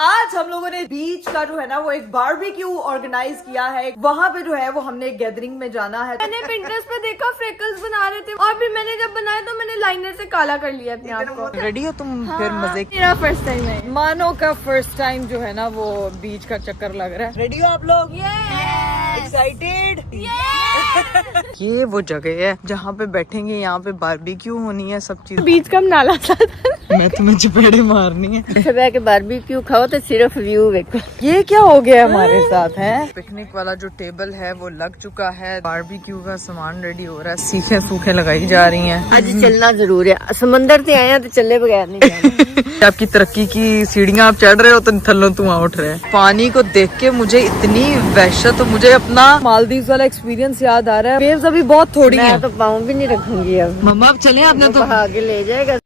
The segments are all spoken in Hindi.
आज हम लोगों ने बीच का जो है ना वो एक बारबेक्यू ऑर्गेनाइज किया है। वहाँ पे जो है वो हमने एक गैदरिंग में जाना है। मैंने पिंटरेस्ट पे देखा फ्रेकल्स बना रहे थे और फिर मैंने जब बनाया तो मैंने लाइनर से काला कर लिया अपने आप को। रेडी हो तुम? फिर मजे मेरा फर्स्ट टाइम है। मानो का फर्स्ट टाइम जो है ना वो बीच का चक्कर लग रहा है। रेडी हो आप लोग? एक्साइटेड? ये वो जगह है जहाँ पे बैठेंगे, यहाँ पे बारबेक्यू होनी है, सब चीज। बीच का नाला था। मैं तुम्हें चपेड़े मारनी है। सुबह के बारबेक्यू खाओ तो सिर्फ व्यू देखो। ये क्या हो गया हमारे साथ है? पिकनिक वाला जो टेबल है वो लग चुका है, बारबेक्यू का सामान रेडी हो रहा है, सीखे सूखे लगाई जा रही हैं। आज चलना जरूर है, समंदर से आए हैं तो चले बगैर नहीं जाना। आपकी तरक्की की सीढ़ियाँ आप चढ़ रहे हो तो थल्लों धुआं उठ रहे हैं। पानी को देख के मुझे इतनी वहशत, तो मुझे अपना मालदीव वाला एक्सपीरियंस याद आ रहा है। वेव्स अभी बहुत थोड़ी हैं। मैं तो पाँव भी नहीं रखूंगी अब। मम्मा अब चले, आपने तो आगे ले जाएगा।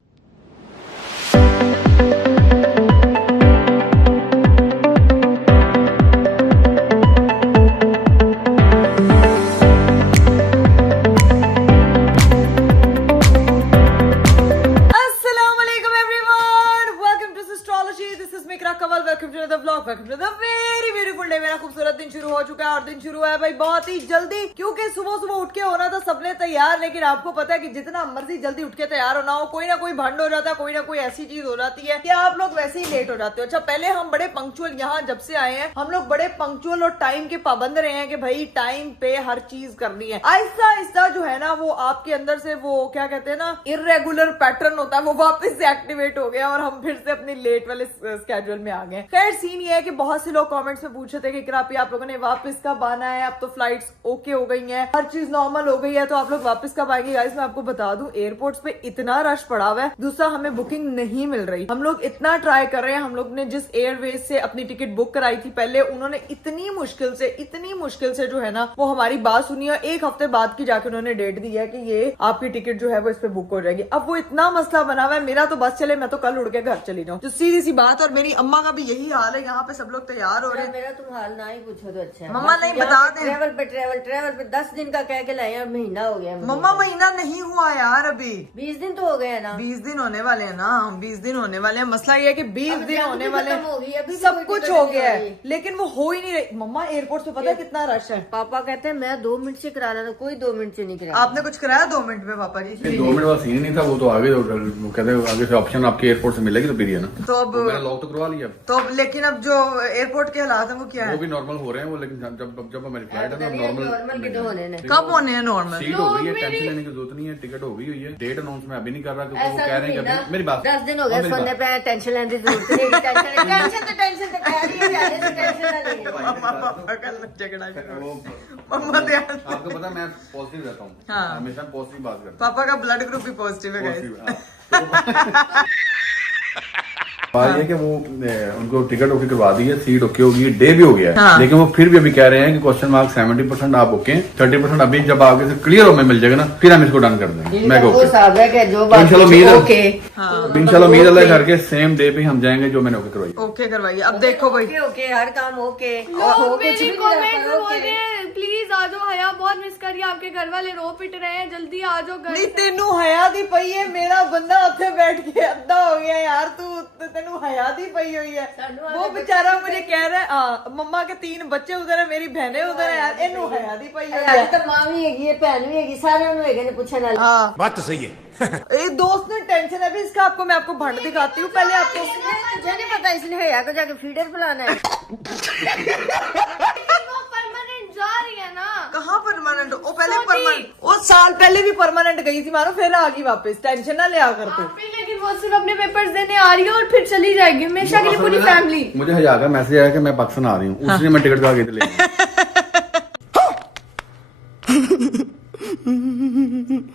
मेरा खूबसूरत दिन शुरू हो चुका है और दिन शुरू है भाई बहुत ही जल्दी, क्योंकि सुबह सुबह उठ के होना था सबने तैयार। लेकिन आपको पता है कि जितना मर्जी जल्दी उठ के तैयार होना हो, कोई ना कोई भंड हो जाता है, कोई ना कोई ऐसी चीज हो जाती है कि आप लोग वैसे ही लेट हो जाते हो। अच्छा, पहले हम बड़े पंक्चुअल, यहाँ जब से आए हैं हम लोग बड़े पंक्चुअल और टाइम के पाबंद रहे हैं कि भाई टाइम पे हर चीज करनी है। आहिस्ता आहिस्ता जो है ना वो आपके अंदर से वो क्या कहते हैं ना, इर्रेगुलर पैटर्न होता है, वो वापस से एक्टिवेट हो गया और हम फिर से अपनी लेट वाले स्केड्यूल में आ गए। खैर सीन ये है कि बहुत से लोग कमेंट्स में पूछे थे कि कृपया आप लोगों ने वापस कब आना है, अब तो फ्लाइट्स ओके हो गई हैं, हर चीज नॉर्मल हो गई है, तो आप लोग वापस कब आएंगे। गाइस मैं आपको बता दूं, एयरपोर्ट्स पे इतना रश पड़ा हुआ है। दूसरा, हमें बुकिंग नहीं मिल रही। हम लोग इतना ट्राई कर रहे हैं। हम लोग ने जिस एयरवेज से अपनी टिकट बुक कराई थी पहले, उन्होंने इतनी मुश्किल से जो है ना वो हमारी बात सुनी और एक हफ्ते बाद की जाके उन्होंने डेट दी है कि ये आपकी टिकट जो है वो इस पे बुक हो जाएगी। अब वो इतना मसला बना हुआ है, मेरा तो बस चले, मैं तो कल उड़ के घर चली जाऊँ। तो सीधी सी बात, और मेरी अम्मा का भी यही हाल है। यहाँ पे सब लोग तैयार हो रहे हैं। मेरा तुम हाल ना ही पूछो तो अच्छा है। मम्मा नहीं बता दें, ट्रेवल पे 10 दिन का कह के लाए और महीना हो गया। मम्मा महीना नहीं हुआ यार, अभी 20 दिन तो हो गए ना। 20 दिन होने वाले हैं ना, 20 दिन होने वाले हैं। मसला ये है कि 20 दिन होने वाले हैं, अभी सब कुछ हो गया है, लेकिन वो हो ही नहीं रही। मम्मा एयरपोर्ट पे पता है कितना रश है। पापा कहते हैं मैं 2 मिनट से कराना था, कोई 2 मिनट से नहीं कराया। आपने कुछ कराया 2 मिनट में पापा जी? 2 मिनट वाला सीन नहीं था, वो तो आगे कहते हैं आगे से ऑप्शन आपके एयरपोर्ट से मिलेगी तो फिर ना। तो अब मैंने लॉक तो करवा लिया। तो लेकिन अब जो एयरपोर्ट के हालात है वो क्या है? वो भी नॉर्मल हो रहे हैं वो, लेकिन जब हमारी फ्लाइट है तो नॉर्मल कब होने हैं नॉर्मल? सीट हो गई है, टेंशन लेने की जरूरत नहीं है, टिकट हो गई हुई है। डेट अनाउंस मैं अभी नहीं कर रहा क्योंकि वो कह रहे हैं कि अभी मेरी बात 10 दिन हो गए सोने पे, टेंशन लेने की जरूरत नहीं। टेंशन तो कह रही है, टेंशन ना ले। पापा का झगड़ा वो मम्मा आपको पता है मैं पॉजिटिव रहता हूँ। हाँ। हमेशा पॉजिटिव बात करता पापा का ब्लड ग्रुप भी पॉजिटिव है गाइस। बात ये कि वो उनको टिकट ओके करवा दी है, सीट ओके होगी, डे भी हो गया है। हाँ। लेकिन वो फिर भी अभी कह रहे हैं कि क्वेश्चन मार्क 70% आप ओके, 30% अभी जब आगे से क्लियर हो में मिल जाएगा ना फिर हम इसको डन कर देंगे। मैं इंशाल्लाह उम्मीद अल्लाह करके सेम डे पे हम जाएंगे जो मैंने ओके करवाई। ओके करवाइए। अब देखो भाई, ओके हर काम ओके। प्लीज आ जाओ, हया बहुत मिस करिए, आपके घर वाले रो पिट रहे हैं, जल्दी आ जाओ घर। नहीं तेनू हया दी पई है, मेरा बंदा उत्थे बैठ के अद्धा हो गया यार, तू तेनू हया दी पई हुई है। वो बेचारा मुझे कह रहा है मम्मा के 3 बच्चे उधर है, मेरी बहनें उधर है यार, इनू हया दी पई हुई है। तो मां भी हैगी है, भैन भी हैगी, सारे ने पूछे ना। हाँ बात तो सही है। एक दोस्त ने टेंशन है भी इसका, आपको मैं आपको भंड दिखाती हूँ पहले। आपको मुझे नहीं पता, इसलिए हया को जाके फीडर पिलाना है। जा रही है ना। कहाँ परमानेंट? वो पहले परमानेंट, वो साल पहले भी परमानेंट गई थी मानो, फिर आ गई वापस। टेंशन ना लिया कर तू। लेकिन वो सिर्फ अपने पेपर्स देने आ रही है और फिर चली जाएगी हमेशा के लिए, पूरी फैमिली। मुझे हजार का मैसेज आया कि मैं पाकिस्तान आ रही हूँ, उसने मैं टिकट करा के ले।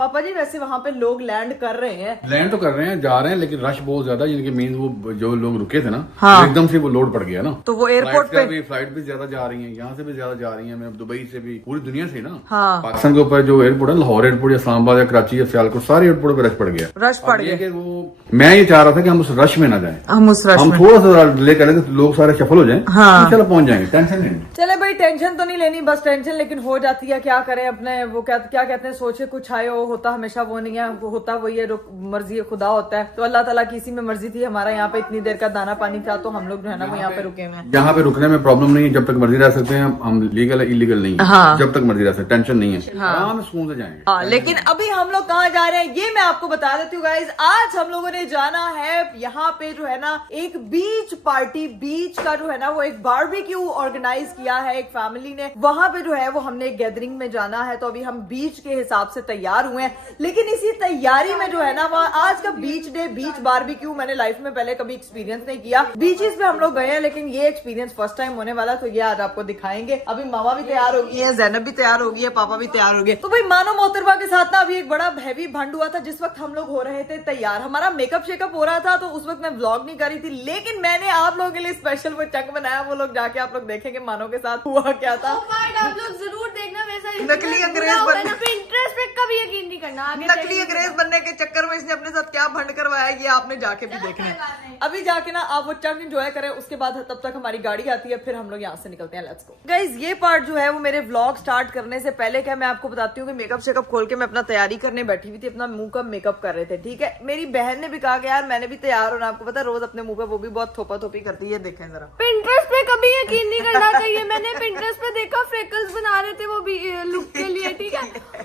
पापा जी वैसे वहाँ पे लोग लैंड कर रहे हैं, लैंड तो कर रहे हैं, जा रहे हैं, लेकिन रश बहुत ज्यादा, जिनके मीन वो जो लोग रुके थे ना, हाँ। एकदम से वो लोड पड़ गया ना, तो वो एयरपोर्ट पे भी फ्लाइट भी ज्यादा जा रही है, यहाँ से भी ज्यादा जा रही है, मैं दुबई से भी, पूरी दुनिया से ना। हाँ। पाकिस्तान के ऊपर जो एयरपोर्ट है, लाहौर एयरपोर्ट या इस्लामाबाद या कराची या सियालकोट, सारे एयरपोर्ट पे रश पड़ गया। रश पड़ गया कि वो मैं ये चाह रहा था कि हम उस रश में ना जाएं, हम उस रश हम में थोड़ा सा डिले करें तो लोग सारे सफल हो जाएं। हाँ। चलो पहुंच जाएंगे, टेंशन नहीं। चले भाई, टेंशन तो नहीं लेनी, बस टेंशन लेकिन हो जाती है, क्या करें। अपने वो क्या कहते हैं, सोचे कुछ आए हो, होता हमेशा वो नहीं है, वो होता वही है, मर्जी है खुदा होता है। तो अल्लाह ताला की इसी में मर्जी थी। हमारा यहाँ पे इतनी देर का दाना पानी था, तो हम लोग जो है ना वो यहाँ पे रुके हुए हैं। यहाँ पे रुकने में प्रॉब्लम नहीं है, जब तक मर्जी रह सकते हैं हम, लीगल है इलीगल नहीं है। हाँ। जब तक मर्जी रह सकते, टेंशन नहीं है, आराम से सुकून से जाएंगे। हाँ, लेकिन अभी हम लोग कहाँ जा रहे हैं ये मैं आपको बता देती हूँ गाइज। आज हम लोगों ने जाना है यहाँ पे जो है ना एक बीच पार्टी, बीच का जो है ना वो एक बारबेक्यू ऑर्गेनाइज किया है एक फैमिली ने। वहां पे जो है वो हमने एक गैदरिंग में जाना है, तो अभी हम बीच के हिसाब से तैयार हुए हैं। लेकिन इसी तैयारी में जो है ना वहाँ आज का बीच डे, बीच बारबेक्यू मैंने लाइफ में पहले कभी एक्सपीरियंस नहीं किया। बीचेस पे हम लोग गए हैं, लेकिन ये एक्सपीरियंस फर्स्ट टाइम होने वाला, तो ये आज आपको दिखाएंगे। अभी मामा भी तैयार हो गई है, जैनब भी तैयार हो गई है, पापा भी तैयार हो गए। तो भाई मानो मोहतरमा के साथ ना अभी एक बड़ा हैवी भंड हुआ था, जिस वक्त हम लोग हो रहे थे तैयार। हमारा मेकअप शेकअप हो रहा था, तो उस वक्त मैं व्लॉग नहीं करी थी, लेकिन मैंने आप लोगों के लिए स्पेशल वो चंक बनाया। वो लोग जाके आप लोग देखेंगे मानो के साथ हुआ क्या था। आप लोग जरूर देखना, वैसा नकली अंग्रेज बनना, इंटरेस्ट पे कभी यकीन नहीं करना। आगे नकली अंग्रेज बनने के चक्कर में इसने अपने साथ क्या भंड करवाया, ये आपने जाके भी देखना है। अभी जाके ना आप वो चंक एंजॉय करें, उसके बाद तब तक हमारी गाड़ी आती है, फिर हम लोग यहाँ से निकलते हैं। Let's go guys. ये पार्ट जो है वो मेरे व्लॉग स्टार्ट करने से पहले क्या मैं आपको बताती हूँ कि मेकअप शेकअप खोल के मैं अपना तैयारी करने बैठी हुई थी, अपना मुंह का मेकअप कर रहे थे, ठीक है। मेरी बहन ने भी कहा कि यार मैंने भी तैयार होना, आपको पता है रोज अपने मुंह पे वो भी बहुत थोपा थोपी करती है। देखें जरा, पिंटरेस्ट पे कभी यकीन नहीं करना चाहिए। मैंने पिंटरेस्ट पे देखा फ्रेकल्स बना रहे थे वो भी लुक के लिए, ठीक है।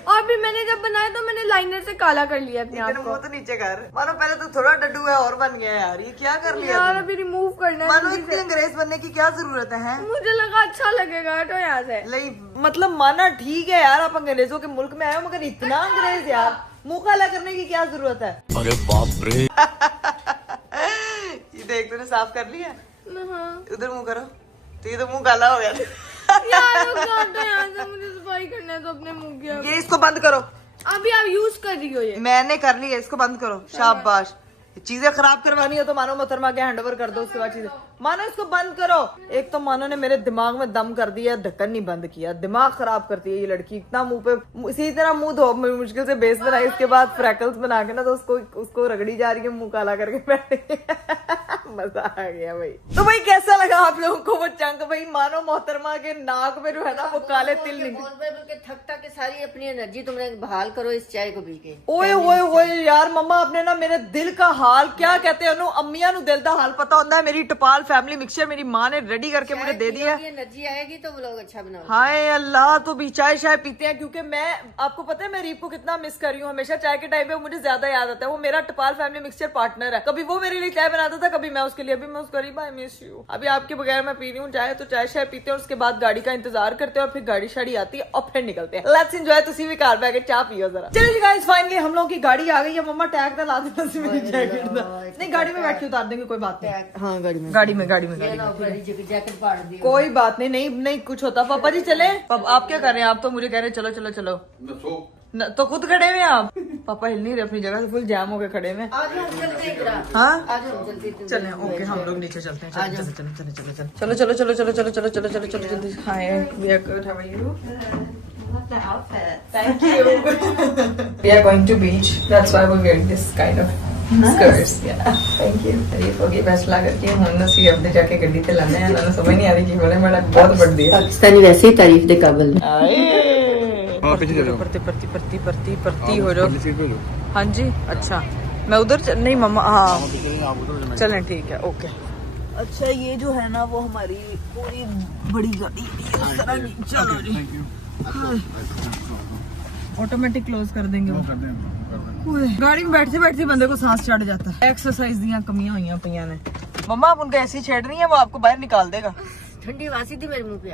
और फिर मैंने जब बनाया तो मैंने लाइनर से काला कर लिया अपने आप को। मुंह तो नीचे कर मानो, पहले तो थोड़ा डड्डू है और बन गया यार, ये क्या कर लिया यार अभी रिमूव करना है मानो। इतनी अंग्रेज बनने की क्या जरूरत है? मुझे लगा अच्छा लगेगा तो यहाँ से मतलब माना ठीक है यार, आप अंग्रेजों के मुल्क में आए हो, मगर इतना अंग्रेज यार, मुंह काला करने की क्या जरूरत है? अरे बाप रे। ये देख तूने साफ कर लिया, उधर मुंह करो, तो ये तो मुंह काला हो गया। यार यहाँ से मुझे सफाई करना है तो अपने मुंह की। ये इसको बंद करो, अभी आप यूज कर रही हो ये। मैंने कर लिया, इसको बंद करो। शाबाश। चीजें खराब करवानी हो तो मानो मोहतरमा के हैंड ओवर कर दो, उसके बाद चीजें मानो इसको बंद करो। एक तो मानो ने मेरे दिमाग में दम कर दिया, ढक्कन नहीं बंद किया, दिमाग खराब करती है ये लड़की। इतना मुंह पे इसी तरह मुंह धो, मुश्किल से बेस बनाई, उसके बाद फ्रैकल्स बना के ना तो उसको रगड़ी जा रही है, मुंह काला करके बैठे। मजा आ गया भाई। तो भाई कैसा लगा आप लोगों को वो चंक? भाई मानो मोहतरमा के नाक में जो है ना वो काले तिल निकले। थक थक के सारी अपनी एनर्जी तुमने बहाल करो इस चाय को पी के। ओए ओए ओए यार, मम्मा आपने ना मेरे दिल का हाल, क्या कहते हैं अम्मिया नु दिल का हाल पता होता है। मेरी टपाल फैमिली मिक्सचर मेरी माँ ने रेडी करके मुझे दे दिया। एनर्जी आएगी तो व्लॉग अच्छा बनाओ। हाय अल्लाह, तो भी चाय शाय पीते हैं, क्योंकि मैं आपको पता है मैं रीप को कितना मिस कर रही हूँ। हमेशा चाय के टाइम पे मुझे ज्यादा याद आता है, वो मेरा टपाल फैमिली मिक्सचर पार्टनर है। कभी वो मेरे लिए चाय बनाता था, कभी मैं उसके लिए। अभी मैं उसको रीप आई मिस यू। अभी आपके बगैर मैं पी रही हूँ चाय, तो चाय शाय पीते हैं, उसके बाद गाड़ी का इंतजार करते हैं, और फिर गाड़ी शाड़ी आती है और फिर निकलते हैं। Let's enjoy. तुसी भी कार बैठ चाय पियो जरा। चलिए गाइस, फाइनली हम लोग की गाड़ी आ गई है। मम्मा टैग ला देना मेरी जैकेट दा। नहीं, गाड़ी में बैठ के उतार देंगे, कोई बात नहीं। हाँ गाड़ी में जैकेट फाड़ दी। कोई बात नहीं, नहीं नहीं कुछ होता। पापा जी चले? आप क्या कर रहे हैं? आप तो मुझे कह रहे हैं चलो चलो चलो, तो खुद खड़े हुए आप। पापा हिल नहीं रहे अपनी जगह से, फुल जैम होके खड़े हुए। हाँ चले, ओके हम लोग नीचे चलते हैं। चलो चलो चलो चलो चलो चलो चलो चलो चलो चलो जल्दी। Thank you. We are going to beach. That's why we're wearing this kind of skirts. Yeah. Thank you. ये फोगी फैसला करके हम ना सी अपने जाके गड्डी पे लाने हैं। ना समझ नहीं आ रही कि बोले बड़ा बहुत बढ़ दिया। पाकिस्तानी वैसे ही तारीफ दे काबिल में। परती हो जाओ। हाँ जी, अच्छा मैं उधर नहीं मम्मा। हाँ चलें ठीक है, ओके। अच्छा ये जो है ना वो हमारी पूरी बड़ी गाड़ी इस तरह की। चलो जी, ऑटोमेटिक क्लोज कर देंगे वो। गाड़ी में बैठते बैठते बंदे को सांस चढ़ जाता है। एक्सरसाइज दियां कमियां हुई पिया ने। मम्मा आप उनका ऐसी छेड़ रही है, वो आपको बाहर निकाल देगा। ठंडी वासी थी मेरे मुंह पे।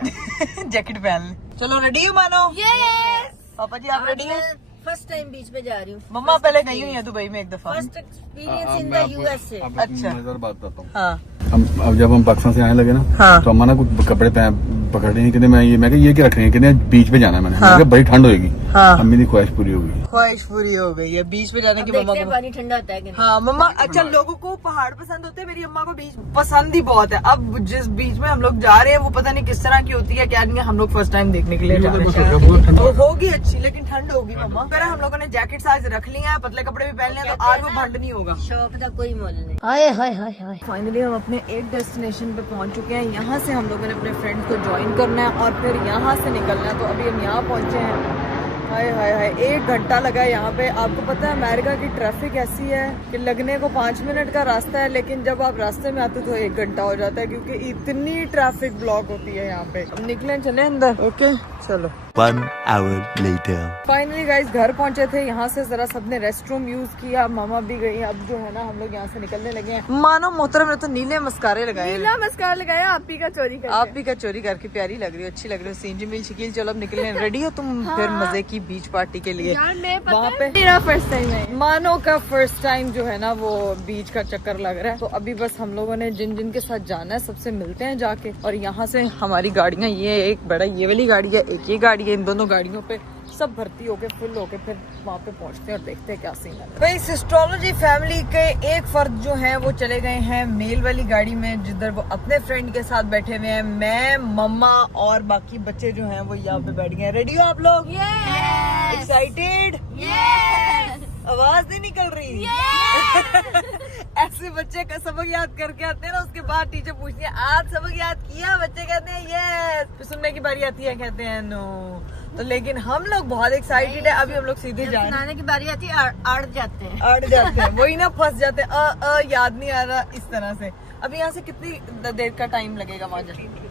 जैकेट पहन ले। चलो रेडी हो मानो? यस। पापा जी आप रेडी हैं? फर्स्ट टाइम बीच पे जा रही हूँ। मम्मा पहले गई हुई है दुबई में एक दफा। First experience in the USA. अच्छा बात करता हूँ। हाँ अब जब हम पाकिस्तान से आने लगे ना, हाँ। तो अम्मा ना कुछ कपड़े पकड़ रही है। मैं ये क्या रख रही है, बीच पे जाना है। मैंने कहा बड़ी ठंड होगी। हाँ। अम्मी की ख्वाहिश पूरी होगी। ख्वाहिश पूरी हो गई है बीच पे जाने की। मम्मा को पानी ठंडा होता है कि हाँ मम्मा, अच्छा लोगों को पहाड़ पसंद होते हैं, मेरी अम्मा को बीच पसंद ही बहुत है। अब जिस बीच में हम लोग जा रहे हैं वो पता नहीं किस तरह की होती है क्या नहीं है, हम लोग फर्स्ट टाइम देखने के लिए जा रहे हैं। वो होगी अच्छी लेकिन ठंड होगी मम्मा। अगर हम लोगों ने जैकेट आज रख लिया है, पतले कपड़े भी पहन लिया, तो आज वो ठंड नहीं होगा। शौक का कोई मोल नहीं। हाय हाय हाय हाय। फाइनली हम अपने एक डेस्टिनेशन पे पहुंच चुके हैं। यहाँ से हम लोगों ने अपने फ्रेंड्स को ज्वाइन करना है और फिर यहाँ से निकलना है। तो अभी हम यहाँ पहुंचे हैं। हाय हाय हाय, 1 घंटा लगा है यहाँ पे। आपको पता है अमेरिका की ट्रैफिक ऐसी है कि लगने को 5 मिनट का रास्ता है, लेकिन जब आप रास्ते में आते तो 1 घंटा हो जाता है क्योंकि इतनी ट्रैफिक ब्लॉक होती है यहाँ पे। अब निकले चले अंदर। ओके चलो। 1 hour later. फाइनली गाइस घर पहुंचे थे। यहाँ से जरा सबने रेस्ट रूम यूज किया, मामा भी गई। अब जो है ना हम लोग यहाँ से निकलने लगे हैं। मानो मोहतरम ने तो नीले मस्कारे लगाए। नीला मस्कारा लगाया, आप ही का चोरी कर। आप भी का चोरी करके प्यारी लग रही हो, अच्छी लग रही हो। सींजी मिल शकील, चलो अब निकले। रेडी हो तुम फिर मजे की बीच पार्टी के लिए? यार मैं वहाँ पे मेरा फर्स्ट टाइम है। मानो का फर्स्ट टाइम जो है ना वो बीच का चक्कर लग रहा है। तो अभी बस हम लोगों ने जिन जिन के साथ जाना है सबसे मिलते हैं जाके। और यहाँ से हमारी गाड़ियाँ, ये एक बड़ा ये वाली गाड़ी है, एक ये गाड़ी है। इन दोनों गाड़ियों पे सब भर्ती होके फुल होके फिर वहाँ पे पहुँचते हैं और देखते हैं क्या सीन है। भाई सिस्ट्रोलॉजी फैमिली के एक फर्द जो है वो चले गए हैं मेल वाली गाड़ी में, जिधर वो अपने फ्रेंड के साथ बैठे हुए हैं। मैं, मम्मा और बाकी बच्चे जो हैं वो यहाँ पे बैठ गए हैं। रेडी हो आप लोग? एक्साइटेड? आवाज नहीं निकल रही। ऐसे बच्चे का सबक याद करके आते हैं ना, उसके बाद टीचर पूछती है आज सबक याद किया, बच्चे कहते हैं यस, फिर सुनने की बारी आती है कहते हैं नो। तो लेकिन हम लोग बहुत एक्साइटेड है। अभी हम लोग सीधे जा रहे हैं। सुनाने की बारी आती है अड़ जाते हैं। अड़ जाते हैं, वही ना फंस जाते हैं। याद नहीं आ रहा इस तरह से। अभी यहाँ से कितनी देर का टाइम लगेगा वहाँ जाने?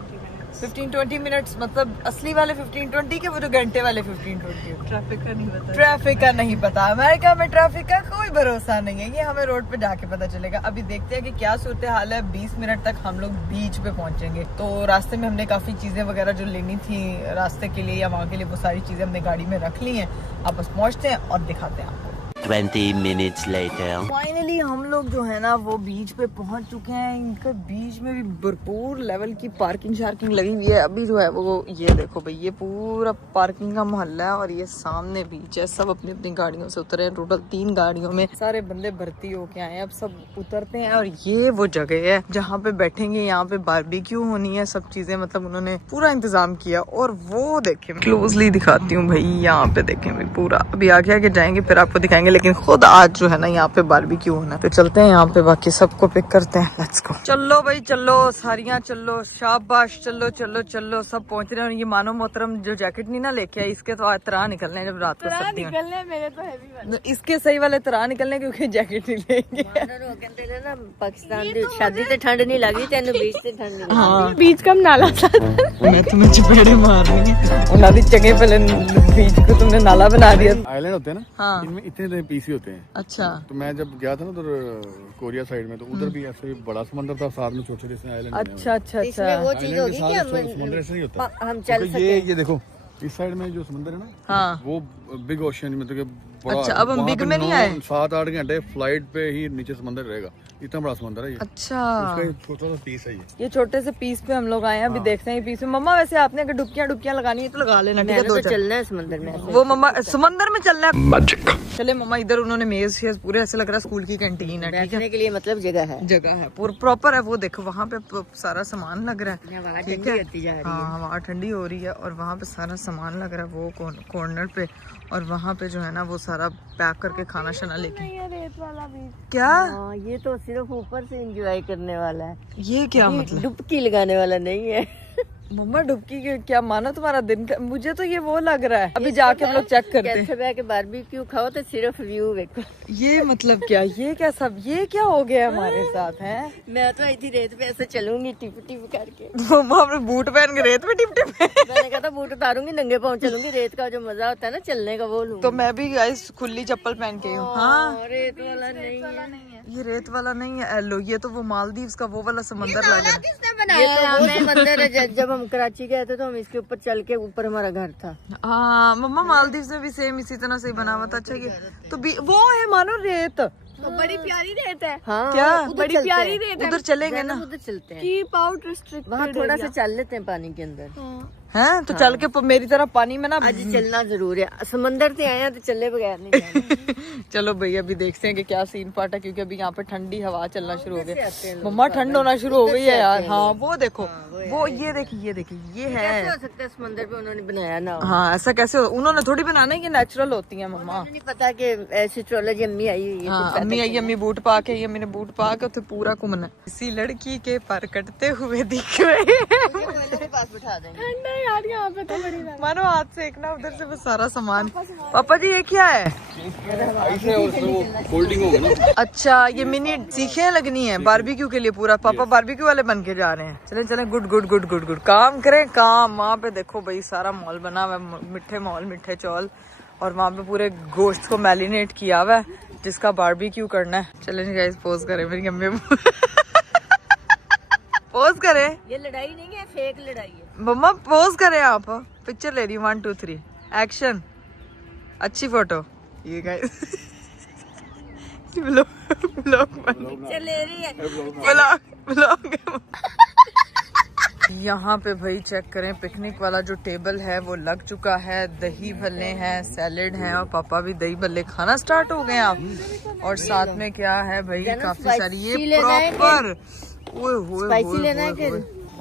15-20 मिनट्स, मतलब असली वाले 15-20 के, वो जो घंटे वाले 15-20। ट्रैफिक का नहीं पता। ट्रैफिक का नहीं पता। अमेरिका में ट्रैफिक का कोई भरोसा नहीं है, ये हमें रोड पे जाके पता चलेगा। अभी देखते हैं कि क्या सूरत हाल है। 20 मिनट तक हम लोग बीच पे पहुंचेंगे। तो रास्ते में हमने काफी चीजें वगैरह जो लेनी थी रास्ते के लिए या वहाँ के लिए, वो सारी चीजें हमने गाड़ी में रख ली हैं। आप बस पहुंचते हैं और दिखाते हैं आपको। 20 minutes later. फाइनली हम लोग जो है ना वो बीच पे पहुंच चुके हैं। इनका बीच में भी भरपूर लेवल की पार्किंग शार्किंग लगी हुई है। अभी जो है वो ये देखो भाई, ये पूरा पार्किंग का मोहल्ला है और ये सामने बीच है। सब अपनी अपनी गाड़ियों से उतरे हैं। टोटल 3 गाड़ियों में सारे बंदे भर्ती होके आए हैं। अब सब उतरते हैं और ये वो जगह है जहाँ पे बैठेंगे। यहाँ पे बारबेक्यू होनी है, सब चीजें मतलब उन्होंने पूरा इंतजाम किया। और वो देखे, क्लोजली दिखाती हूँ भाई, यहाँ पे देखें भाई पूरा। अभी आगे आगे जाएंगे फिर आपको दिखाएंगे, लेकिन खुद आज जो है ना यहाँ पे बारबेक्यू होना है। तो चलते हैं यहाँ पे, बाकी सबको पिक करते हैं। Let's go. चलो भाई चलो, सारियां चलो, शाबाश, चलो चलो चलो। सब पहुंच रहे हैं। ये मानो मोहतरम जो जैकेट नहीं ना लेके आई, इसके तो आज तरह निकलने हैं जब रात को सर्दी निकलने मेरे तो हैवी वाला। इसके सही वाले तरह निकलने क्योंकि जैकेट नहीं लेंगे। पाकिस्तान दी शादी से ठंड नहीं लगी, तेन बीच से ठंड नहीं। हाँ बीच कम नाला था। मैं तुम्हें चपेड़े मारनी है। उन्होंने चंगे पहले बीच को तुमने नाला बना दिया। आइलैंड होते हैं ना, हाँ इनमें इतने पीसी होते हैं। अच्छा। तो मैं जब गया था ना उधर कोरिया साइड में, तो उधर भी ऐसे बड़ा समंदर था, साथ में छोटे छोटे आइलैंड। अच्छा अच्छा अच्छा। वो चीज होगी कि समंदर ऐसे नहीं होता। हम चल ये देखो इस साइड में जो समंदर है ना, हाँ वो बिग ओशन, मतलब कि बड़ा। अच्छा, अब हम बिग में नहीं आए। 7-8 घंटे फ्लाइट पे ही नीचे समंदर रहेगा, इतना बड़ा समंदर है ये। अच्छा, उसका एक छोटा सा पीस है ये छोटे से पीस पे हम लोग आए हैं। अभी देखते हैं पीस में। मम्मा वैसे आपने अगर डुबकियां लगानी है तो लगा लेना, ठीक है? तो चलना है समंदर में। वो मम्मा समंदर में चलना है। मैजिक। चले मम्मा, इधर उन्होंने मेज शेज पूरे, ऐसे लग रहा है स्कूल की कैंटीन है, ठीक है? बैठने के लिए मतलब जगह है पूरा प्रॉपर है। वो देखो वहाँ पे सारा सामान लग रहा है, वहाँ ठीक ठंडी है? होती जा रही है। हाँ वहाँ ठंडी हो रही है और वहाँ पे सारा सामान लग रहा है वो कॉर्नर पे। और वहाँ पे जो है ना वो सारा पैक करके खाना शाना लेके। ये रेत वाला बीच। क्या ये तो सिर्फ ऊपर से एंजॉय करने वाला है, ये क्या मतलब? डुबकी लगाने वाला नहीं है। मम्मा डुबकी के क्या मानो तुम्हारा दिन का? मुझे तो ये वो लग रहा है। अभी जाके हम लोग चेक करते हैं। कैसे बैठ के बारबेक्यू खाओ तो सिर्फ व्यू देखो। ये मतलब क्या, ये क्या सब, ये क्या हो गया हमारे साथ है? मैं तो आई थी रेत पे ऐसे चलूंगी टिप टिप करके। मम्मा अपने बूट पहन के रेत पे टिप टिप। मैंने कहा था बूट उतारूंगी, नंगे पाँव चलूंगी। रेत का जो मजा होता है ना चलने का, वो लूंगी। तो मैं भी गाइस खुली चप्पल पहन के हूँ। हाँ रेत वाला नहीं है। ये रेत वाला नहीं है एलो, ये तो वो मालदीव्स का वो वाला समंदर लग रहा है। किसने बनाया? ये तो वो मंदिर है। जब हम कराची गए थे तो हम इसके ऊपर चल के, ऊपर हमारा घर था। हाँ मम्मा, मालदीव्स में भी सेम इसी तरह से ही बना हुआ था। अच्छा ये तो वो है मानो रेत। बड़ी प्यारी रेत है। हाँ, क्या बड़ी प्यारी रेत है। उधर चलेंगे ना? उधर चलते हैं। Keep out restricted. वहाँ थोड़ा सा चल लेते हैं पानी के अंदर। हैं तो चल के मेरी तरह पानी में ना आज चलना जरूर है, समंदर से आए हैं तो चले बगैर नहीं जाना। चलो भैया अभी देखते हैं कि क्या सीन पार्ट है, क्योंकि अभी यहाँ पे ठंडी हवा चलना शुरू हो गई। मम्मा ठंड होना शुरू हो गई है यार। हाँ वो देखो, वो ये देखिए ये है। कैसे हो सकता है समंदर पे उन्होंने बनाया ना हो? हाँ ऐसा कैसे हो, उन्होंने थोड़ी बनाना है, ये नेचुरल होती है मम्मा। मुझे नहीं पता कि एस्ट्रोलॉजी अम्मी आई हुई है। हाँ अम्मी आई, अम्मी बूट पा के, ये मैंने बूट पा के उसे पूरा घूमना। इसी लड़की के पर कटते हुए दिख रहे के पास बिठा देंगे। ठंड है यार यहाँ पे तो बड़ी रात। मानो हाथ से एक ना उधर से वो सारा सामान। पापा जी ये क्या है? फोल्डिंग होगा ना। अच्छा ये मिनी सीखें लगनी है बारबेक्यू के लिए पूरा। पापा बारबेक्यू वाले बन के जा रहे हैं। चलें चलें, good good good good good, काम करें काम। वहाँ पे देखो भाई सारा मॉल बना हुआ है, मिठे मॉल, मिठे चौल, और वहाँ पे पूरे गोश्त को मैरिनेट किया हुआ है जिसका बारबेक्यू करना है। चलें गाइस पोज करें, मेरी अम्मी पोज करें। ये लड़ाई नहीं है, फेक लड़ाई है। मम्मा पोज करें, आप पिक्चर ले रही। 1 2 3 एक्शन। अच्छी फोटो ये गाइस। पिक्चर ले रही है। ब्लॉग यहाँ पे भाई चेक करें, पिकनिक वाला जो टेबल है वो लग चुका है। दही भल्ले हैं, सैलेड है, और पापा भी दही भल्ले खाना स्टार्ट हो गए आप। और साथ में क्या है भाई, काफी सारी ये प्रॉपर स्पाइसी लेना है फिर।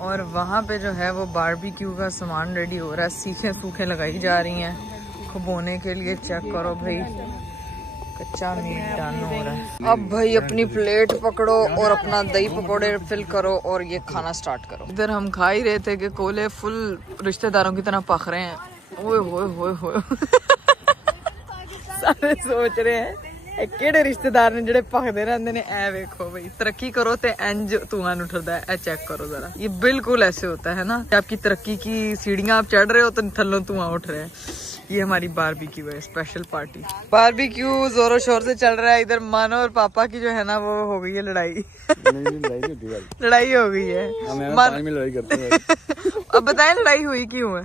और वहाँ पे जो है वो बारबेक्यू का सामान रेडी हो रहा है, सीखें सूखें लगाई जा रही हैं खबोने के लिए। चेक करो भाई, कच्चा मीट डन हो रहा है। अब भाई अपनी प्लेट पकड़ो और अपना दही पकौड़े फिल करो और ये खाना स्टार्ट करो। इधर हम खा ही रहे थे कि कोले फुल रिश्तेदारों की तरह पक रहे हैं। ओए होए होए होए। सारे सोच रहे हैं ਕਿਹੜੇ ਰਿਸ਼ਤੇਦਾਰ ਨੇ ਜਿਹੜੇ ਭਖਦੇ ਰਹਿੰਦੇ ਨੇ। ਐ ਵੇਖੋ भाई, तरक्की करो तो इंज धुआं उठता है। चेक करो जरा, ये बिल्कुल ऐसे होता है ना, आपकी तरक्की की सीढ़ियां आप चढ़ रहे हो तो थल्लों धुआं उठ रहा है। ये हमारी बारबेक्यू है, स्पेशल पार्टी। बारबेक्यू जोरों शोर से चल रहा है। इधर मानो और पापा की जो है ना वो हो गई है लड़ाई। लड़ाई हो गई है। में लड़ाई करते हैं। अब बताएं लड़ाई हुई क्यों है?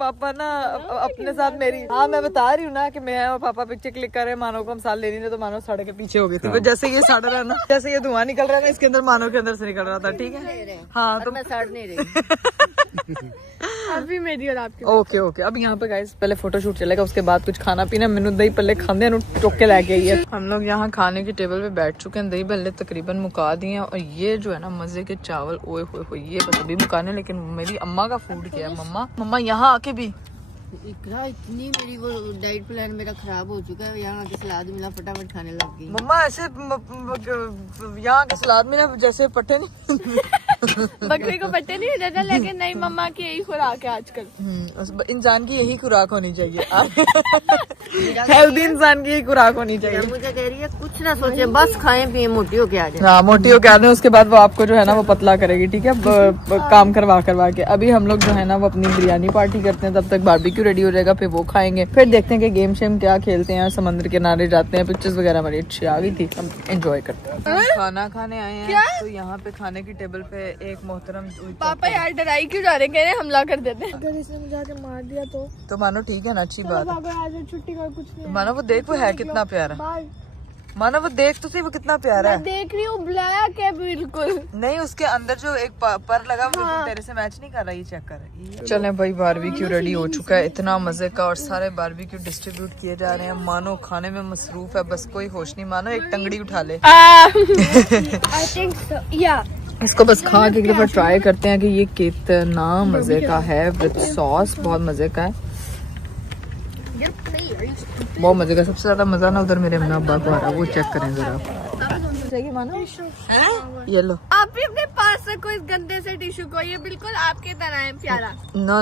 पापा ना अपने साथ मेरी, हाँ मैं बता रही हूँ ना कि मैं और पापा पिक्चर क्लिक कर रहे हैं। मानो को हम साथ ले रही, तो मानो सड़क के पीछे हो गई थी। जैसे ये सड़ रहा है ना, जैसे ये धुआं निकल रहा है ना, इसके अंदर मानो के अंदर से निकल रहा था। ठीक है हाँ, तो मैं सड़ नहीं रही। अभी मेरी और आपकी। Okay okay. अब यहाँ पे गाइस पहले फोटोशूट चलेगा, उसके बाद कुछ खाना पीना। मैंने दही पल्ले खाने चुक के लेके आई है। हम लोग यहाँ खाने की टेबल पे बैठ चुके हैं, दही पल्ले तकरीबन मुका दिए हैं। और ये जो है ना मजे के चावल, ओए होए ये बस अभी मुकाने। लेकिन मेरी अम्मा का फूड किया है। मम्मा यहाँ आके भी इकरा इतनी मेरी वो डाइट प्लान मेरा खराब हो चुका है। यहाँ के सलाद मिला, फटाफट खाने लग गई। मम्मा ऐसे यहाँ के सलाद में ना जैसे पट्टे नहीं बकरी को पट्टे नहीं देता, लेकिन नहीं मम्मा की यही खुराक है आजकल। इंसान की यही खुराक होनी चाहिए। हेल्दी इंसान की यही खुराक होनी चाहिए। मुझे कह रही है कुछ ना सोचे, बस खाएं पिए, मोटी होके आ जाए। हाँ मोटी होके आ जाए, उसके बाद वो आपको जो है ना वो पतला करेगी। ठीक है काम करवा के। अभी हम लोग जो है ना वो अपनी बिरयानी पार्टी करते हैं, तब तक बारबेक्यू रेडी हो जाएगा, फिर वो खाएंगे। फिर देखते हैं कि गेम शेम क्या खेलते हैं, समंदर किनारे जाते हैं। पिक्चर्स वगैरह हमारी अच्छी आ गई थी, हम एंजॉय करते हैं। खाना खाने आए हैं तो यहाँ पे खाने की टेबल पे एक मोहतरम पापा यार डराई क्यों जा रहे, कह रहे हमला कर देते हैं। अगर इसने मुझे आके मार दिया तो मानो ठीक है ना, अच्छी बात है। पापा आज छुट्टी का कुछ नहीं। मानो वो देख, वो है कितना प्यारा। बाय। मानो वो देख तो सही, वो कितना प्यारा है। देख रही हूँ ब्लैक है बिल्कुल। नहीं उसके अंदर जो एक पर लगा वो बिल्कुल तेरे से मैच नहीं कर रहा। ये चेक कर। चले भाई बारबेक्यू रेडी हो चुका है, इतना मजे का। और सारे बारबेक्यू डिस्ट्रीब्यूट किए जा रहे हैं। मानो खाने में मसरूफ है, बस कोई होश नहीं। मानो एक टंगड़ी उठा ले। आई थिंक सो या। इसको बस खा के एक दफा ट्राई करते हैं कि ये कितना मजे का है। विद सॉस बहुत मजे का है, बहुत मजे का। सबसे ज्यादा मजा ना उधर मेरे अम्मा अब्बा को आ रहा है, वो चेक करें जरा। चाहिए मानो ये लो। आप भी अपने पास रखो इस गंदे से टिश्यू को, ये बिल्कुल आपके तरह है प्यारा।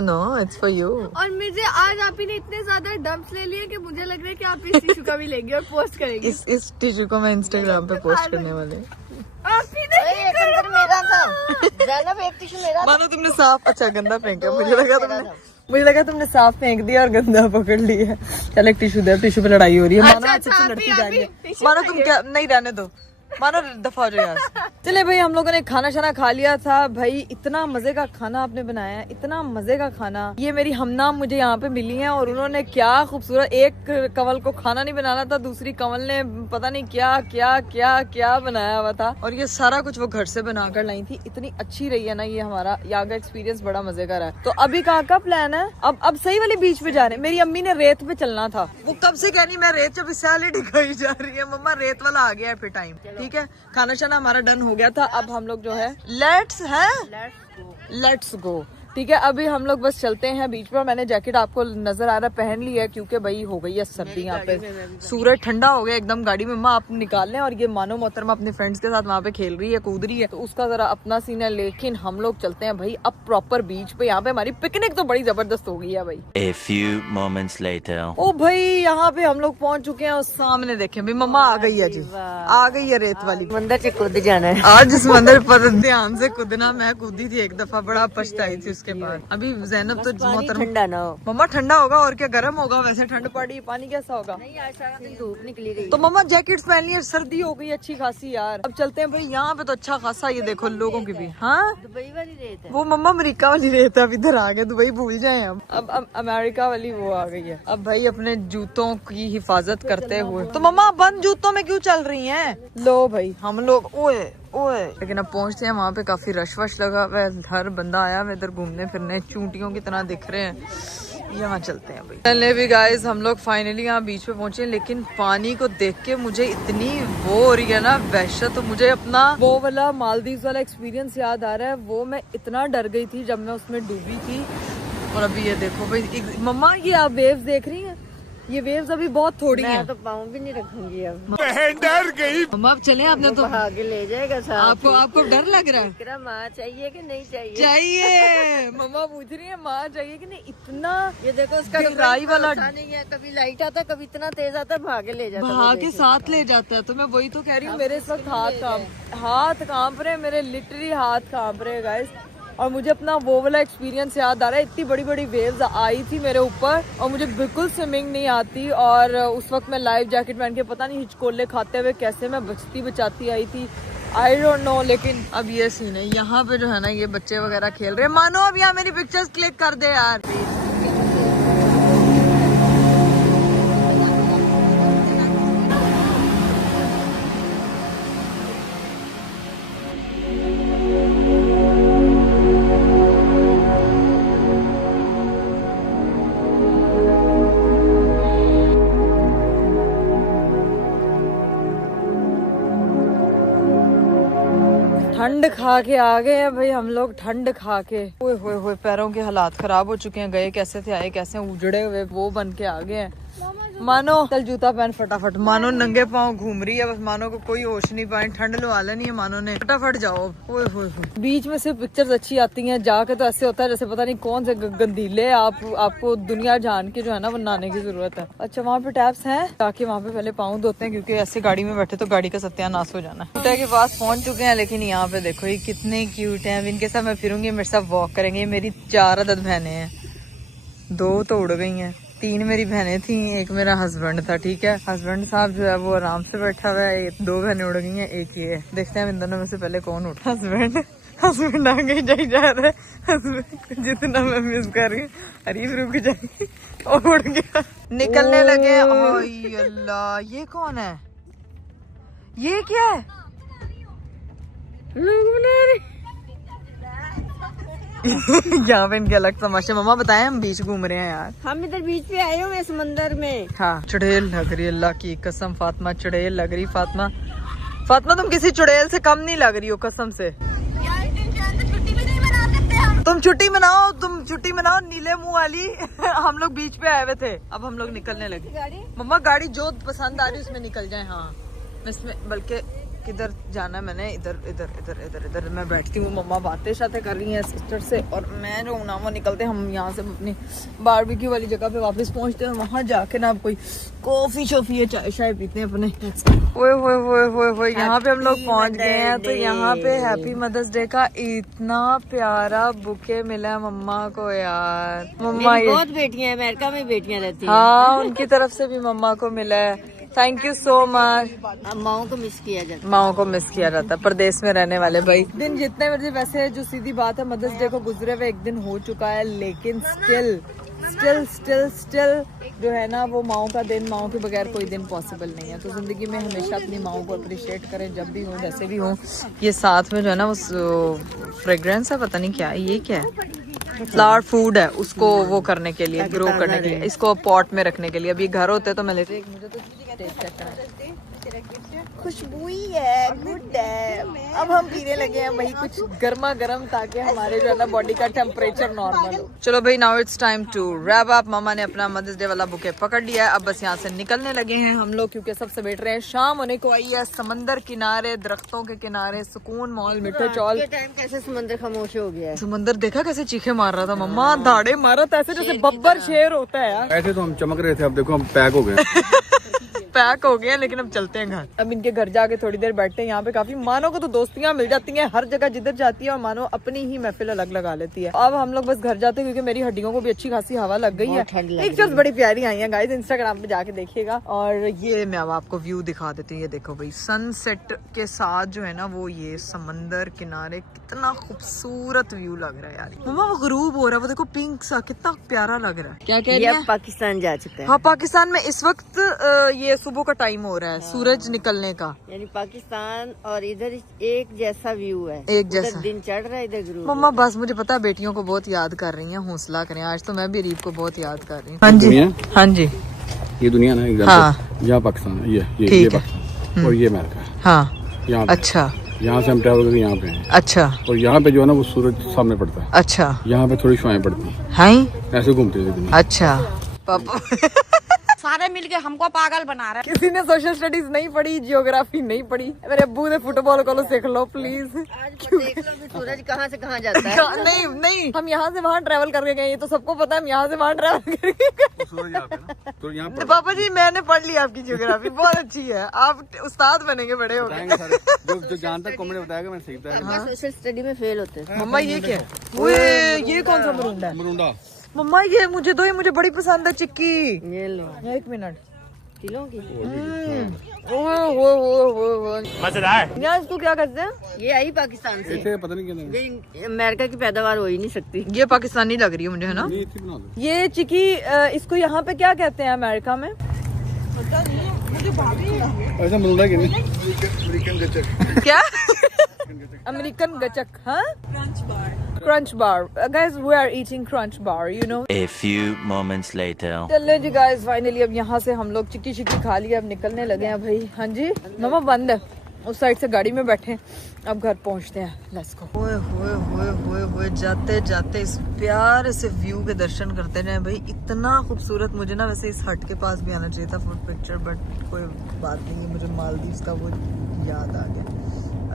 No it's for you. और मुझे आज आप ही ने इतने ज्यादा डंप्स ले लिए कि मुझे लग रहा है कि आप इस टिश्यू का भी लेंगे और पोस्ट करेंगे। इस टिश्यू को मैं इंस्टाग्राम पे पोस्ट करने वाले। आप ही ने एक अंदर मेरा था, ज़ैनब एक टिश्यू मेरा। मानो तुमने साफ, अच्छा गंदा फेंका, मुझे लगा तुमने साफ फेंक दिया और गंदा पकड़ लिया है। चल एक टिश्यू दे, टिश्यू पे लड़ाई हो रही है। मानो अच्छा, अच्छे से लड़ती जा रही है। मानो तुम क्या नहीं रहने दो, मानो दफा हो जाओ यार। चले भाई, हम लोगों ने खाना शाना खा लिया था भाई। इतना मजे का खाना आपने बनाया है, इतना मजे का खाना। ये मेरी हमनाम मुझे यहाँ पे मिली है और उन्होंने क्या खूबसूरत, एक कंवल को खाना नहीं बनाना था, दूसरी कंवल ने पता नहीं क्या क्या क्या क्या बनाया हुआ था और ये सारा कुछ वो घर से बनाकर लाई थी। इतनी अच्छी रही है ना ये हमारा यहाँ का एक्सपीरियंस, बड़ा मजे का रहा है। तो अभी कहाँ का प्लान है? अब सही वाली बीच पे जा रहे हैं। मेरी अम्मी ने रेत पे चलना था, वो कब से कहनी मैं रेत, जब इससे दिखाई जा रही है मम्मा रेत वाला आ गया है फिर टाइम। ठीक है, खाना शाना हमारा डन हो गया था। अब हम लोग जो है लेट्स गो। ठीक है, अभी हम लोग बस चलते हैं बीच पर। मैंने जैकेट आपको नजर आ रहा है पहन ली है क्योंकि भाई हो गई है सर्दी यहाँ पे, सूरज ठंडा हो गया एकदम। गाड़ी में माँ आप निकाल लें। और ये मानो मोहतरमा अपने फ्रेंड्स के साथ वहाँ पे खेल रही है, कूद रही है, तो उसका जरा अपना सीन है। लेकिन हम लोग चलते हैं भाई अब प्रॉपर बीच पे। यहाँ पे हमारी पिकनिक तो बड़ी जबरदस्त हो गई है भाई। A few moments later. ओ भाई यहाँ पे हम लोग पहुँच चुके हैं और सामने देखें भाई मम्मा आ गई है जी, आ गई है रेत वाली। मंदिर से कूद जाना है आज जिस मंदिर पर ध्यान से कूदना, मैं कूदी थी एक दफा, बड़ा पछताई थी उसके बाद। अभी ज़ैनब तो ठंडा ना हो। मम्मा ठंडा होगा और क्या, गर्म होगा। वैसे ठंड पड़ी, पानी कैसा होगा? नहीं, आज सारा दिन धूप निकली गई। तो मम्मा जैकेट्स पहन ली, सर्दी हो गई अच्छी खासी यार। अब चलते हैं भाई, यहाँ पे तो अच्छा खासा ये देखो लोगों की भी। हाँ दुबई वाली रेत है वो मम्मा अमेरिका वाली रेत है, अब इधर आ गए, दुबई भूल जाए हम। अब अमेरिका वाली वो आ गई है। अब भाई अपने जूतों की हिफाजत करते हुए। तो मम्मा बंद जूतों में क्यों चल रही हैं? लो भाई हम लोग ओए ओए। लेकिन अब पहुंचते हैं वहाँ पे, काफी रश वश लगा हुआ है, हर बंदा आया हुआ इधर घूमने फिरने, चूंटियों की तरह दिख रहे हैं। यहाँ चलते हैं भाई। चले भी गाइस, हम लोग फाइनली यहाँ बीच पे पहुंचे। लेकिन पानी को देख के मुझे इतनी वो हो रही है ना वहशत, तो मुझे अपना वो वाला मालदीव वाला एक्सपीरियंस याद आ रहा है। वो मैं इतना डर गई थी जब मैं उसमें डूबी थी। और अभी ये देखो भाई मम्मा, ये आप वेव्स देख रही हैं? ये वेव्स अभी बहुत थोड़ी हैं। मैं तो पाँव भी नहीं रखूंगी अब। डर गई। मम्मा अब चले, आपने तो आगे ले जाएगा साथ। आपको डर लग रहा है? तेरा माँ चाहिए कि नहीं चाहिए? चाहिए। मम्मा पूछ रही है माँ चाहिए कि नहीं। इतना ये देखो उसका गहराई वाला नहीं है, कभी लाइट आता कभी इतना तेज आता, भागे ले जाता, बहा के साथ ले जाता है। तो मैं वही तो कह रही हूँ, मेरे इस वक्त हाथ कांप रहे, मेरे लिटरली हाथ कांप रहे गाइस। और मुझे अपना वो वाला एक्सपीरियंस याद आ रहा है। इतनी बड़ी बड़ी वेव्स आई थी मेरे ऊपर और मुझे बिल्कुल स्विमिंग नहीं आती। और उस वक्त मैं लाइफ जैकेट पहन के पता नहीं हिचकोले खाते हुए कैसे मैं बचाती आई थी, आई डोंट नो। लेकिन अब ये सीन है यहाँ पे जो है ना, ये बच्चे वगैरह खेल रहे हैं। मानो अब यहाँ मेरी पिक्चर्स क्लिक कर दे यार। ठंड खा के आ गए हैं भाई हम लोग, ठंड खा के। ओए होए होए, पैरों के हालात खराब हो चुके हैं। गए कैसे थे, आए कैसे, उजड़े हुए वो बन के आ गए हैं। मानो चल जूता पहन फटाफट। मानो नंगे पाँव घूम रही है, बस मानो को कोई होश नहीं पाए, ठंड लवा लेनी है मानो ने। फटाफट जाओ। ओए होए होए, बीच में से पिक्चर्स अच्छी आती हैं, जाके तो ऐसे होता है जैसे पता नहीं कौन से गंदीले आपको दुनिया जान के जो है ना बनाने की जरूरत है। अच्छा वहाँ पे टैप्स हैं, ताकि वहाँ पे पहले पाँव धोते हैं क्योंकि ऐसे गाड़ी में बैठे तो गाड़ी का सत्यानाश हो जाना है। टूटा के पास पहुंच चुके हैं। लेकिन यहाँ पे देखो ये कितने क्यूट हैं। इनके साथ मैं फिरूंगी, मेरे साथ वॉक करेंगे। ये मेरी 4 अदद बहनें हैं, 2 तो उड़ गई हैं, 3 मेरी बहनें थी, एक मेरा हस्बैंड था। ठीक है, हस्बैंड साहब जो है वो आराम से बैठा हुआ है। 2 बहनें उड़ गई हैं, एक ये है। देखते हैं इन दोनों में से पहले कौन उठा। हस्बैंड आगे जा रहा है। हस्बैंड जितना मैं मिस कर रही हूँ, अरीफ रुक जाएगी, उड़ गया, निकलने लगे। ओए अल्लाह, ये कौन है? ये क्या है? लोग बना रहे यहाँ पे इनके अलग तमाशे। मम्मा बताएं, हम बीच घूम रहे हैं यार। हम इधर बीच पे आए हुए समंदर में। हाँ चुड़ैल लग रही, अल्लाह की कसम फातिमा चुड़ैल लग रही। फातिमा तुम किसी चुड़ैल से कम नहीं लग रही हो कसम से। तुम छुट्टी मनाओ नीले मुंह वाली। हम लोग बीच पे आए हुए थे, अब हम लोग निकलने लगे। मम्मा गाड़ी जो पसंद आ रही है उसमें निकल जाए। हाँ इसमें, बल्कि किधर जाना है मैंने, इधर मैं बैठती हूँ। मम्मा बातें शातें कर रही हैं सिस्टर से, और मैं जो हूँ ना वो निकलते, हम यहाँ से अपनी बारबेक्यू वाली जगह पे वापस पहुँचते हैं। वहाँ जाके ना कोई कॉफी शॉफी या चाय शाय पीते हैं अपने। ओए यहाँ पे हम लोग पहुँच गए हैं। तो यहाँ पे हैप्पी मदर्स डे का इतना प्यारा बुके मिला है मम्मा को यार। मम्मा बहुत बेटियां, अमेरिका में बेटियां रहती हैं। हाँ उनकी तरफ से भी मम्मा को मिला है। Thank you so much. अब माओ को मिस किया जाता माओ को मिस किया जाता है, प्रदेश में रहने वाले भाई। दिन जितने मर्जी, वैसे जो सीधी बात है मदर्स डे को गुजरे हुए एक दिन हो चुका है, लेकिन स्टिल जो है ना वो माओ का दिन, माओ के बगैर कोई दिन पॉसिबल नहीं है। तो जिंदगी में हमेशा अपनी माओ को अप्रिशिएट करें, जब भी हो जैसे भी हो। ये साथ में जो है ना वो फ्रेग्रेंस है, पता नहीं क्या है, ये क्या है, फ्लावर फूड है, उसको वो करने के लिए, ग्रो करने के लिए, इसको पॉट में रखने के लिए। अभी घर होते तो मैं लेती, मुझे तो टेस्ट चेक करना, खुशबू ही है, गुड है। अब हम पीने लगे हैं वही कुछ गर्मा गर्म, ताकि हमारे जो है ना बॉडी का टेम्परेचर नॉर्मल हो। चलो भाई, now it's time to wrap up. मामा ने अपना मदर्स डे वाला बुके पकड़ लिया है, अब बस यहाँ से निकलने लगे हैं हम लोग, क्योंकि सब समेट रहे हैं। शाम होने को आई है, समंदर किनारे, दरख्तों के किनारे, सुकून मॉल, मिठे चौल। है। टाइम कैसे समंदर खामोश हो गया है। समंदर देखा कैसे चीखे मार रहा था मम्मा, दाढ़े मारा था ऐसे जैसे बब्बर शेर होता है यार। ऐसे तो हम चमक रहे थे, अब देखो हम पैक हो गए। पैक हो गए, लेकिन अब चलते हैं घर। अब इनके घर जाके थोड़ी देर बैठते हैं। यहाँ पे काफी मानो को तो दोस्तियां मिल जाती हैं हर जगह जिधर जाती है, और मानो अपनी ही महफिल अलग लगा लेती है। अब हम लोग बस घर जाते हैं, क्योंकि मेरी हड्डियों को भी अच्छी खासी हवा लग गई है। पिक्चर्स बड़ी प्यारी आई हैं गाइस, इंस्टाग्राम पे जाके देखिएगा। और ये मैं अब आपको व्यू दिखा देती हूँ। ये देखो भाई, सनसेट के साथ जो है ना वो ये समंदर किनारे, कितना खूबसूरत व्यू लग रहा है यार। मम्मा वो गरूब हो रहा है, वो देखो पिंक सा, कितना प्यारा लग रहा है। क्या कह रही ये है? अब पाकिस्तान जा चुका है। हाँ, पाकिस्तान में इस वक्त ये सुबह का टाइम हो रहा है, सूरज निकलने का। यानी पाकिस्तान और इधर एक जैसा व्यू है, एक जैसा। उधर दिन चढ़ रहा है, इधर गुरूब। मम्मा बस मुझे पता है बेटियों को बहुत याद कर रही हैं, हौसला करें। आज तो मैं भी रीब को बहुत याद कर रही हूँ। हाँ जी, दुनिया? हाँ जी, ये दुनिया ना एग्जाम्पल, हाँ। यहाँ पाकिस्तान है, ये ठीक है। पाकिस्तान और ये अमेरिका है। हाँ, यहाँ पे। अच्छा यहाँ से हम ट्रैवल करके यहाँ पे हैं, अच्छा और यहाँ पे जो है ना वो सूरज सामने पड़ता है, अच्छा, यहाँ पे थोड़ी शुआएं पड़ती हैं, हैं, ऐसे घूमते थे दुनिया। अच्छा। पापा सारे मिलके हमको पागल बना रहे हैं। किसी ने सोशल स्टडीज नहीं पढ़ी, जियोग्राफी नहीं पढ़ी, मेरे अब्बू ने फुटबॉल को सीख लो प्लीज। देख लो कि सूरज कहाँ से कहाँ जाता है। नहीं नहीं, हम यहाँ से वहाँ ट्रैवल करके गए, ये तो सबको पता है, हम यहाँ से वहाँ ट्रैवल करके गए। सूरज यहाँ पे ना, तो यहाँ तो पापा जी मैंने पढ़ लिया आपकी जियोग्राफी, बहुत अच्छी है, आप उस्ताद बनेंगे बड़े हो गए। जो जानता है कॉमेडी बताएगा, मैं सीखता है। सोशल स्टडी में फेल होते हैं। मम्मा ये क्या है? ओए, ये कौन सा मरूंडा है? मरुंडा मम्मा ये मुझे दो, ये मुझे बड़ी पसंद है चिक्की। ये लो, एक मिनट। किलो की मजेदार। यार इसको क्या कहते हैं? ये आई पाकिस्तान से। ऐसे पता नहीं क्या ये अमेरिका की पैदावार हो ही नहीं सकती। ये पाकिस्तानी लग रही है मुझे, है ना? ये बना दो। ये चिक्की इसको यहाँ पे क्या कहते हैं अमेरिका में? ऐसा मरुंडा कि नहीं? क्या? अमेरिकन गचक, हाँ? Crunch bar guys, we are eating crunch bar, you know. A few moments later. चलिए जी गाइस, फाइनली अब यहाँ से हम लोग चिक्की चिक्की खा लिया, अब निकलने लगे हैं भाई। हाँ जी मामा, बंद है, उस साइड से गाड़ी में बैठे, अब घर पहुँचते हैं। Let's go. ओए होए होए होए होए, जाते जाते इस प्यारे से व्यू के दर्शन करते रहे भाई, इतना खूबसूरत। मुझे ना वैसे इस हट के पास भी आना चाहिए था फॉर पिक्चर, बट कोई बात नहीं है, मुझे मालदीव का वो याद आ गया।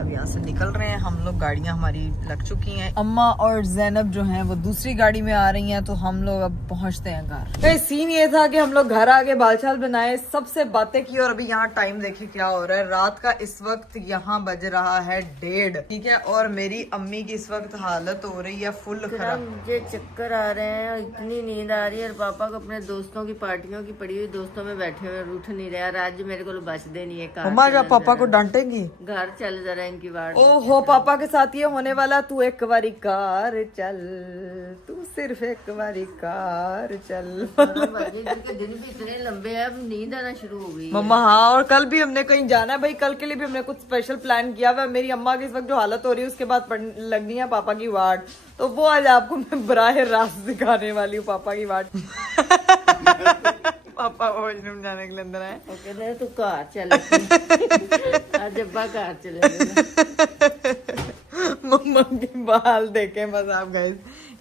अब यहाँ से निकल रहे हैं हम लोग, गाड़ियाँ हमारी लग चुकी हैं। अम्मा और जैनब जो हैं वो दूसरी गाड़ी में आ रही हैं, तो हम लोग अब पहुँचते हैं घर। तो सीन ये था कि हम लोग घर आके बाल चाल बनाए, सबसे बातें की, और अभी यहाँ टाइम देखिए क्या हो रहा है। रात का इस वक्त यहाँ बज रहा है 1:30, ठीक है। और मेरी अम्मी की इस वक्त हालत हो रही है फुल खराब। मुझे चक्कर आ रहे हैं, इतनी नींद आ रही है, और पापा को अपने दोस्तों की पार्टियों की पड़ी हुई दोस्तों में बैठे हुए, उठ नहीं रहा। आज मेरे को बचदे नहीं है। अम्मा क्या पापा को डांटेंगी? घर चल जरा इनकी बात। ओहो, पापा के साथ ये होने वाला। तू एक बारी कार चल, तू सिर्फ एक बारी कार चल। दिन भी इतने लंबे हैं, अब नींद आना शुरू हो गई। मम्मा हाँ, और कल भी हमने कहीं जाना है भाई, कल के लिए भी हमने कुछ स्पेशल प्लान किया हुआ है। मेरी अम्मा की इस वक्त जो हालत हो रही है, उसके बाद लगनी है पापा की वाट, तो वो आज आपको मैं बराह रास्त दिखाने वाली हूँ पापा की वाट। पापा वॉशरूम जाने के लिए अंदर आए। कहते तू कार चल, आज अब्बा कार चले। मम्मा के बाल देखे बस आप गाइस,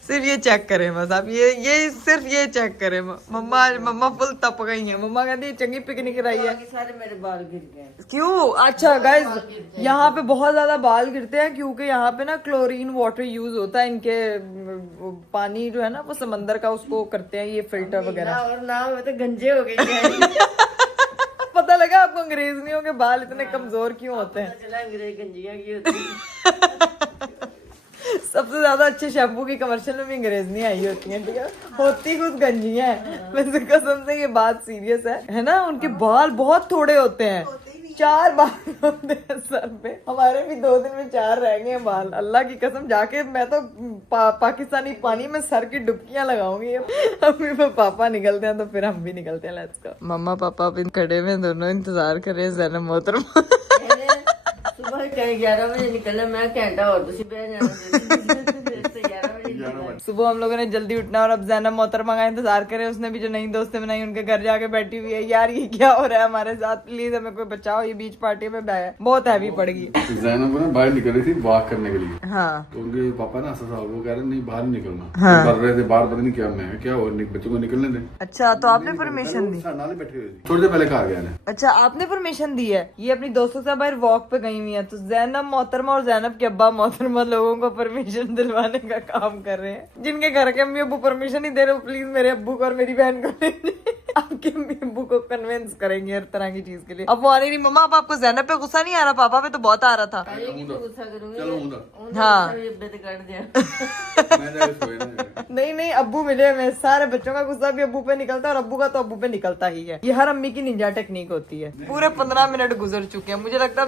सिर्फ ये चेक करें बस आप, ये सिर्फ ये चेक करें। मम्मा फुल तप गई है। मम्मा कहती चंगी पिकनिक कराई है। सारे मेरे बाल गिर गए। क्यों? अच्छा गाइस, यहाँ पे बहुत ज्यादा बाल गिरते हैं, क्योंकि यहाँ पे ना क्लोरीन वाटर यूज होता है। इनके पानी जो है ना वो समंदर का, उसको करते हैं ये फिल्टर वगैरह। और ना मैं तो गंजे हो गई। पता लगा आपको अंग्रेजनियों के बाल इतने कमजोर क्यों होते हैं? चला अंग्रेज गंजिया की होती। सबसे ज्यादा अच्छे शैम्पू की कमर्शियल में भी अंग्रेजनी आई होती है, ठीक है, होती कुछ गंजियां हैं। वैसे कसम से ये बात सीरियस है ना। उनके बाल बहुत थोड़े होते हैं, 4 बाल होते हैं सर पे। हमारे भी 2 दिन में 4 रह गए हैं बाल, अल्लाह की कसम। जाके मैं तो पाकिस्तानी पानी में सर की डुबकियां लगाऊंगी। अभी वो पापा निकलते हैं तो फिर हम भी निकलते हैं। Let's go. मम्मा पापा अभी खड़े में दोनों इंतजार कर रहे हैं ज़ैनब मोहतरमा। सुबह 11 बजे निकलना, मैं घंटा और तुसी बह जाना। 11 बजे सुबह हम लोगों ने जल्दी उठना और अब ज़ैनब मोहतरमा का इंतजार करे। उसने भी जो नई दोस्तें बनाई उनके घर जाके बैठी हुई है। यार ये क्या हो रहा है हमारे साथ, प्लीज हमें कोई बचाओ, ये बीच पार्टी में बहुत हैवी पड़ गई। जैनब ना बाहर निकल रही थी वॉक करने के लिए। हाँ तो उनके पापा ना साहब वो कह रहे नहीं बाहर नहीं निकलना। हाँ। कर रहे थे बाहर, पता नहीं क्या मैं क्या और बच्चों को निकलने दे। अच्छा तो आपने परमिशन दी? नाले बैठे हुए थे, थोड़ी देर पहले कहा गया। अच्छा आपने परमिशन दी है। ये अपनी दोस्तों से बाहर वॉक पे गई हुई है, तो ज़ैनब मोहतरमा और ज़ैनब के अब्बा मोहतरमा लोगों को परमिशन दिलवाने का काम कर रहे हैं। जिनके घर के अम्मी अब्बू परमिशन नहीं दे रहे, प्लीज मेरे अब्बू को और मेरी बहन को आपके अम्मी अब्बू को कन्विंस करेंगे हर तरह की चीज के लिए। अब वो आ रही मम्मा, अब आपको ज़ैनब पे गुस्सा नहीं आ रहा? पापा पे तो बहुत आ रहा था। गुस्सा करूंगी। हाँ कर दिया। नहीं अब्बू मिले हमें, सारे बच्चों का गुस्सा भी अब्बू पे निकलता है और अब्बू का तो अब्बू पे निकलता ही है। ये हर अम्मी की निंजा टेक्निक होती है। पूरे 15 मिनट गुजर चुके हैं, मुझे लगता है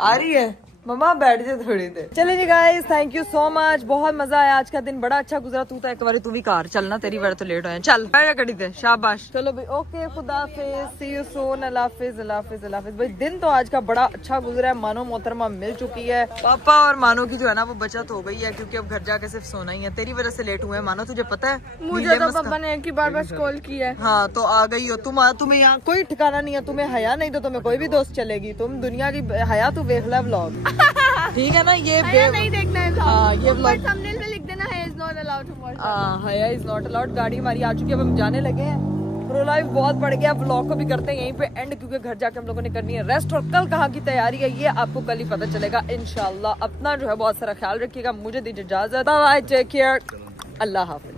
आ रही है। मम्मा बैठ जाए थोड़ी देर। चले जी guys, thank you so much, बहुत मजा आया। आज का दिन बड़ा अच्छा गुजरा। तू तो एक बार तू भी कार चलना, तेरी बार तो लेट हो। चल गड़ी थे, शाबाश। चलो भाई, ओके, खुदा हाफिज, सी यू सून, अल्लाह हाफिज, अल्लाह हाफिज, अल्लाह हाफिज। भाई दिन तो आज का बड़ा अच्छा गुजरा है। मानो मोहतरमा मिल चुकी है, पापा और मानो की जो है ना वो बचत हो गई है, क्योंकि अब घर जाके सिर्फ सोना ही है। तेरी वजह से लेट हुए मानो, तुझे पता है? मुझे तो पापा ने एक ही बार बस कॉल किया है। हाँ तो आ गई हो तुम। तुम्हें यहाँ कोई ठिकाना नहीं है, तुम्हें हया नहीं तो तुम्हें कोई भी दोस्त चलेगी। तुम दुनिया की हया तू देख ले व्लॉग, ठीक है ना? ये नहीं देखना है। हाँ ये व्लॉग थंबनेल में लिख देना है is not allowed to watch. Haya is not allowed. गाड़ी हमारी आ चुकी है, अब हम जाने लगे हैं। प्रो लाइफ बहुत बढ़ गया। व्लॉग को भी करते हैं यहीं पे एंड, क्योंकि घर जाके हम लोगों ने करनी है रेस्ट। और कल कहाँ की तैयारी है ये आपको कल ही पता चलेगा इंशाल्लाह। अपना जो है बहुत सारा ख्याल रखिएगा। मुझे दीजिए इजाजत, बाय, टेक केयर, अल्लाह हाफिज।